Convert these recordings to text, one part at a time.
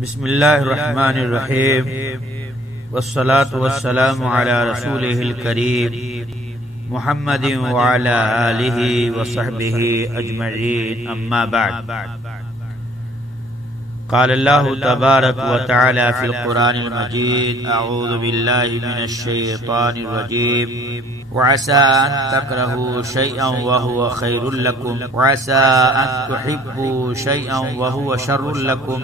بسم اللہ الرحمن الرحیم والصلاة والسلام علی رسولہ الکریم محمد وعلی آلہ وصحبہ اجمعین، اما بعد۔ قال اللہ تبارک وتعالی فی القرآن المجید: اعوذ باللہ من الشیطان الرجیم، وعسى أن تكرهوا شيئا وهو خير لكم وعسى أن تحبوا شيئا وهو شر لكم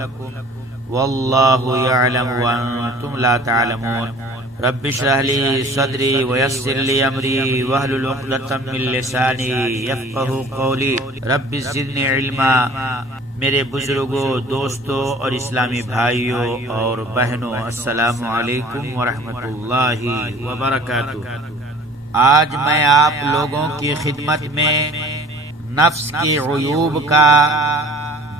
والله يعلم وأنتم لا تعلمون۔ رب اشرح لي صدري ويسر لي أمري واحلل عقدة من لساني يفقهوا قولي رب زدني علما۔ میرے بزرگوں، دوستوں اور اسلامی بھائیوں اور بہنوں، السلام علیکم ورحمۃ اللہ وبرکاتہ۔ آج میں آپ لوگوں کی خدمت میں نفس کی عیوب کا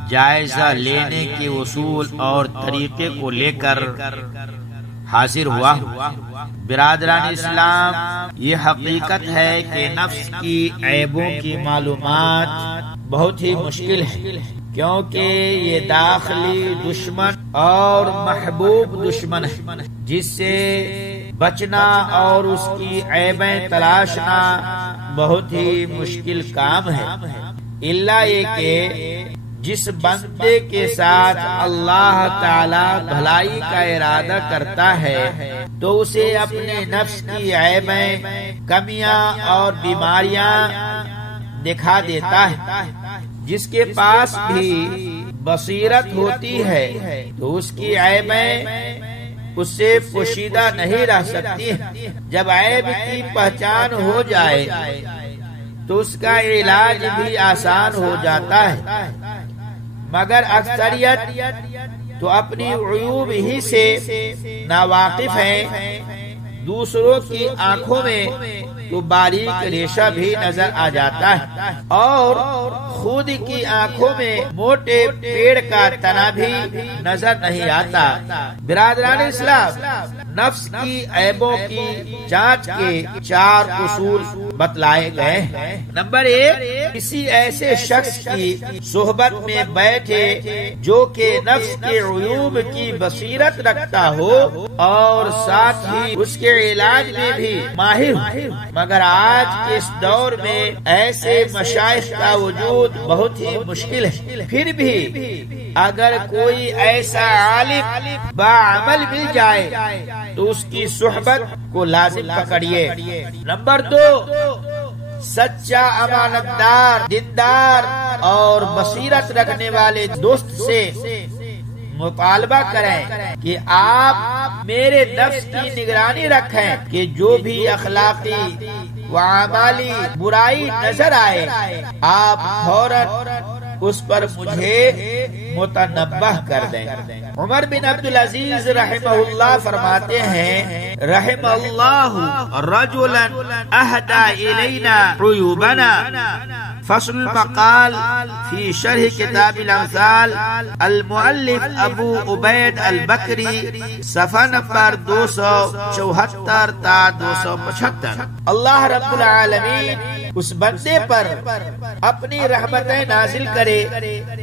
جائزہ لینے کے اصول اور طریقے کو لے کر حاضر ہوا ہوں۔ برادران اسلام، یہ حقیقت ہے کہ نفس کی عیبوں کی معلومات بہت ہی مشکل ہے، کیونکہ یہ داخلی دشمن اور محبوب دشمن ہے، جس سے بچنا اور اس کی عیبیں تلاشنا بہت ہی مشکل کام ہے، الا یہ کہ جس بندے کے ساتھ اللہ تعالی بھلائی کا ارادہ کرتا ہے تو اسے اپنے نفس کی عیبیں، کمیاں اور بیماریاں دکھا دیتا ہے۔ جس کے پاس بھی بصیرت ہوتی ہے تو اس کی عیبیں اس سے پوشیدہ نہیں رہ سکتی۔ جب عیب کی پہچان ہو جائے تو اس کا علاج بھی آسان ہو جاتا ہے، مگر اکثریت تو اپنی عیوب ہی سے ناواقف ہیں۔ دوسروں کی آنکھوں میں تو باریک ریشہ بھی نظر آ جاتا ہے اور خود کی آنکھوں میں موٹے پیڑ کا تنا بھی نظر نہیں آتا۔ برادران اسلام، نفس کی عیبوں کی جانچ کے 4 اصول بتلائے گئے ہیں۔ نمبر 1، کسی ایسے شخص کی صحبت میں بیٹھے جو کہ نفس کے عیوب کی بصیرت رکھتا ہو اور ساتھ ہی اس کے علاج میں بھی ماہر ہو۔ مگر آج کے اس دور میں ایسے مشائخ کا وجود بہت ہی مشکل ہے۔ پھر بھی اگر کوئی ایسا عالم باعمل مل جائے تو اس کی صحبت کو لازم پکڑیے۔ نمبر 2، سچا امانتدار، دیندار اور بصیرت رکھنے والے دوست سے مطالبہ کریں کہ آپ میرے نفس کی نگرانی رکھیں کہ جو بھی اخلاقی و اعمالی برائی نظر آئے آپ فوراً اس پر مجھے متنبہ کر دیں۔ عمر بن عبدالعزیز رحمہ اللہ فرماتے ہیں: رحم اللہ رجلا اہدى الینا عیوبنا۔ فصل المقال فی شرح کتاب الامثال، المؤلف ابو عبید البکری، صفحہ نمبر 274 تا 275۔ اللہ رب العالمین اس بندے پر اپنی رحمتیں نازل کرے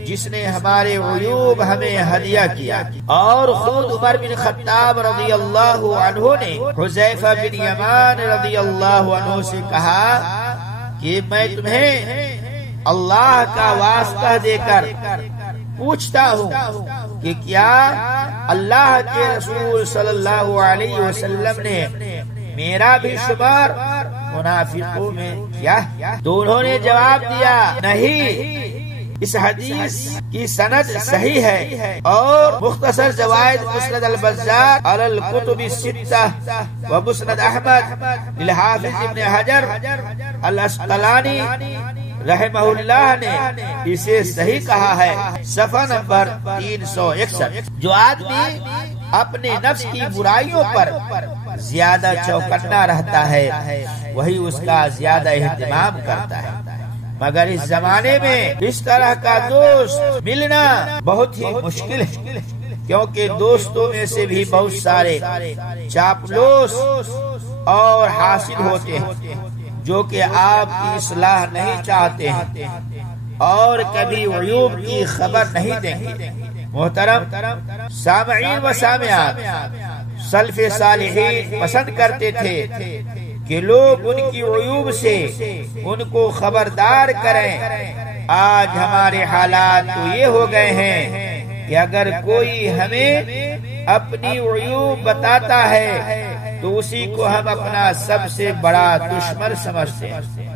جس نے ہمارے عیوب ہمیں ہدیہ کیا، اور خود عمر بن خطاب رضی اللہ عنہ نے حذیفہ بن یمان رضی اللہ عنہ سے کہا کہ میں تمہیں اللہ کا واسطہ دے کر پوچھتا ہوں کہ کیا اللہ کے رسول صلی اللہ علیہ وسلم نے میرا بھی شمار منافقوں میں کیا؟ تو انہوں نے جواب دیا، نہیں، اس حدیث کی سند صحیح ہے اور مختصر زوائد مسند البزار علی الکتب الستہ و مسند احمد للحافظ ابن حجر الاسقلانی رحمہ اللہ نے اسے صحیح کہا ہے، صفحہ نمبر 361۔ جو آدمی اپنے نفس کی برائیوں پر زیادہ چوکنا رہتا ہے وہی اس کا زیادہ اہتمام کرتا ہے، مگر اس زمانے میں اس طرح کا دوست ملنا بہت ہی مشکل ہے، کیونکہ دوستوں میں سے بھی بہت سارے چاپلوس اور حاسد ہوتے ہیں جو کہ آپ کی اصلاح نہیں چاہتے ہیں اور کبھی عیوب کی خبر نہیں دیں گے۔ محترم سامعین و سامعات، سلف صالحین پسند کرتے تھے کہ لوگ ان کی عیوب سے ان کو خبردار کریں۔ آج ہمارے حالات تو یہ ہو گئے ہیں کہ اگر کوئی ہمیں اپنی عیوب بتاتا ہے تو اسی کو ہم اپنا سب سے بڑا دشمن سمجھتے ہیں۔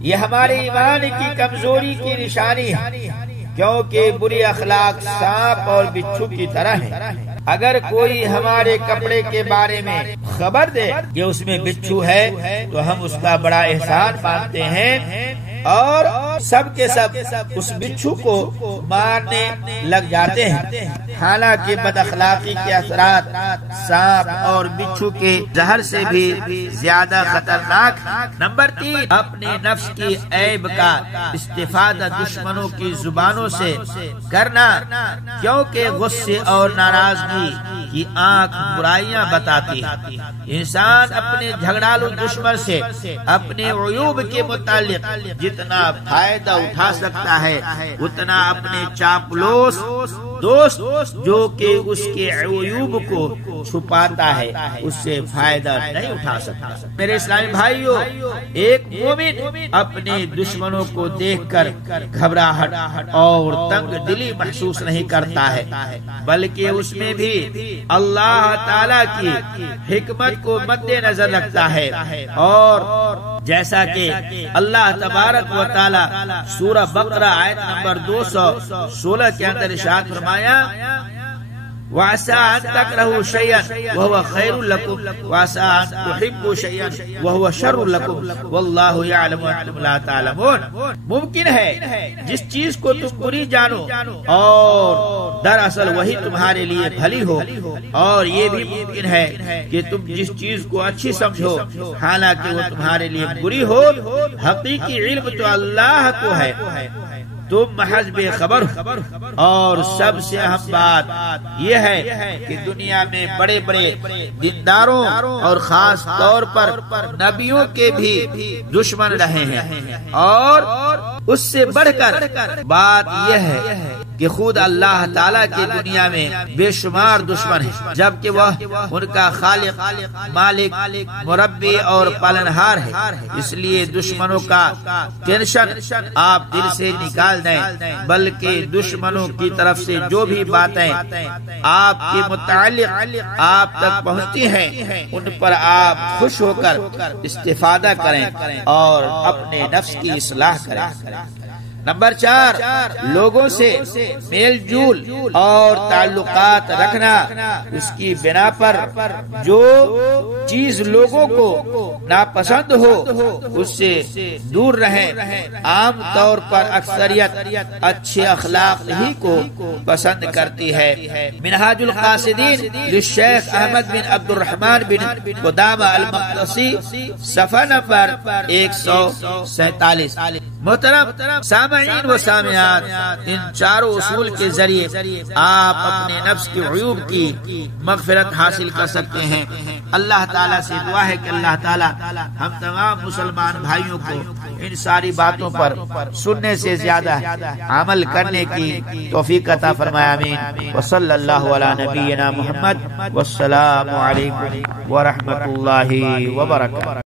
یہ ہمارے ایمان کی کمزوری کی نشانی ہے، کیونکہ بری اخلاق سانپ اور بچھو کی طرح ہے۔ اگر کوئی ہمارے کپڑے کے بارے میں خبر دے کہ اس میں بچھو ہے تو ہم اس کا بڑا احسان مانتے ہیں اور سب کے سب اس بچھو کو مارنے لگ جاتے ہیں، حالانکہ بد اخلاقی کے اثرات سانپ اور بچھو کے زہر سے بھی زیادہ خطرناک۔ نمبر 3، اپنے نفس کی عیب کا استفادہ دشمنوں کی زبانوں سے کرنا، کیونکہ غصے اور ناراضگی کی آنکھ برائیاں بتاتی ہے۔ انسان اپنے جھگڑالو دشمن سے اپنے عیوب کے متعلق جتنا فائدہ اٹھا سکتا ہے اتنا اپنے چاپلوس دوست جو کہ اس کے عیوب کو چھپاتا ہے اس سے فائدہ نہیں اٹھا سکتا۔ میرے اسلامی بھائیوں، ایک مومن اپنے دشمنوں کو دیکھ کر گھبراہٹ اور تنگ دلی محسوس نہیں کرتا ہے، بلکہ اس میں بھی اللہ تعالی کی حکمت کو مد نظر رکھتا ہے۔ اور جیسا کہ اللہ تبارک و تعالی سورہ بقرہ آیت نمبر 216 کے اندر ارشاد فرمایا، وَعَسَىٰ أَن تَكْرَهُوا شَيْئًا وَهُوَ خَيْرٌ لَكُمْ وَعَسَىٰ أَن تُحِبُّوا شَيْئًا وَهُوَ شَرٌّ لَكُمْ وَاللَّهُ يَعْلَمُ وَأَنتُمْ لَا تَعْلَمُونَ۔ ممکن ہے جس چیز کو تم بری جانو اور دراصل وہی تمہارے لیے بھلی ہو، اور یہ بھی ممکن ہے کہ تم جس چیز کو اچھی سمجھو حالانکہ وہ تمہارے لیے بری ہو۔ حقیقی علم تو اللہ کو ہے، تم محض بے خبر ہو۔ اور سب سے اہم بات یہ ہے کہ دنیا میں بڑے بڑے دینداروں اور خاص طور پر نبیوں کے بھی دشمن رہے ہیں، اور اس سے بڑھ کر بات یہ ہے کہ خود اللہ تعالیٰ کی دنیا میں بے شمار دشمن ہیں، جبکہ وہ ان کا خالق، مالک، مربی اور پالنہار ہے۔ اس لیے دشمنوں کا ٹینشن آپ دل سے نکال دیں، بلکہ دشمنوں کی طرف سے جو بھی باتیں آپ کے متعلق آپ تک پہنچتی ہیں ان پر آپ خوش ہو کر استفادہ کریں اور اپنے نفس کی اصلاح کریں۔ نمبر 4، لوگوں سے میل جول اور تعلقات رکھنا۔ اس کی بنا پر جو چیز لوگوں کو ناپسند ہو اس سے دور رہیں۔ عام طور پر اکثریت اچھے اخلاق ہی کو پسند کرتی ہے۔ منہاج القاصدین للشیخ احمد بن عبد الرحمن بن قدامہ المقدسی، صفحہ نمبر 147۔ محترم سامعین و سامعات، ان چاروں اصول کے ذریعے آپ اپنے نفس کی عیوب کی مغفرت حاصل کر سکتے ہیں۔ اللہ تعالیٰ سے دعا ہے کہ اللہ تعالیٰ ہم تمام مسلمان بھائیوں کو ان ساری باتوں پر سننے سے زیادہ عمل کرنے کی توفیق عطا فرمائے، آمین۔ وصلی اللہ علی نبینا محمد، والسلام علیکم ورحمۃ اللہ وبرکاتہ۔